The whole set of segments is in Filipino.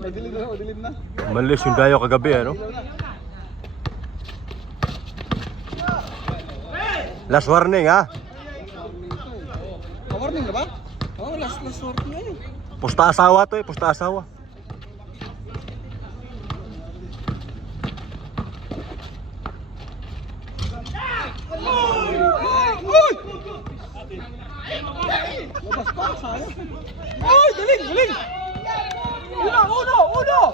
Madilim na. Malis yung dayo kagabi, ano? Last warning, ha? Warning ka ba? Oo, last warning ngayon. Pusta asawa to, pusta asawa. Uy! Labas pa, sayang. Uy, galing! Uno!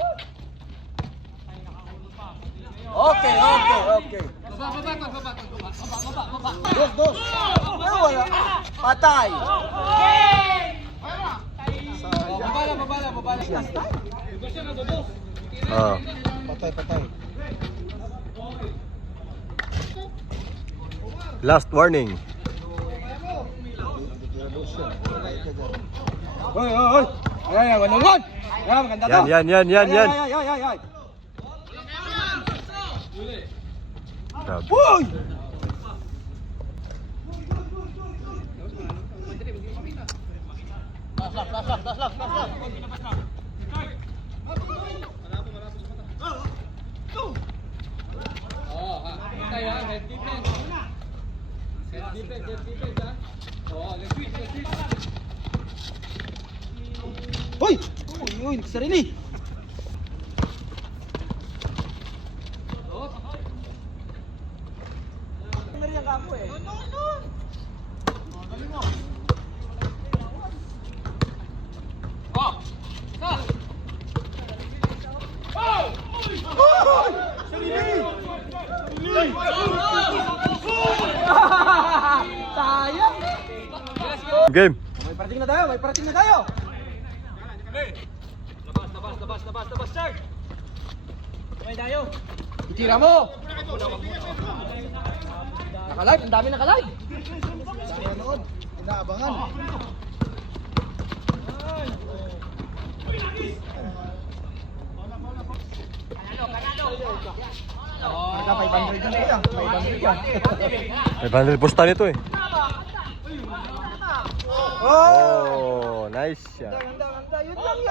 Okay. Dos. Pero wala. Patay. Babala. Ah. Patay. Last warning. Hoy. Ay, manungon. Yan, maganda to. Yan. Ay. Grabe. Uy! Uy, sarili. Sayang. Game. May parating na tayo. Labas, sir. May tayo. Itira mo. Nakalive, ang dami nakalive. Nanonood, inaabangan. Kanalo. 500 yan kaya. 500 yan. 500 pusta nito, eh. Oh! Oh, nice shot. Handa. Yun lang yan.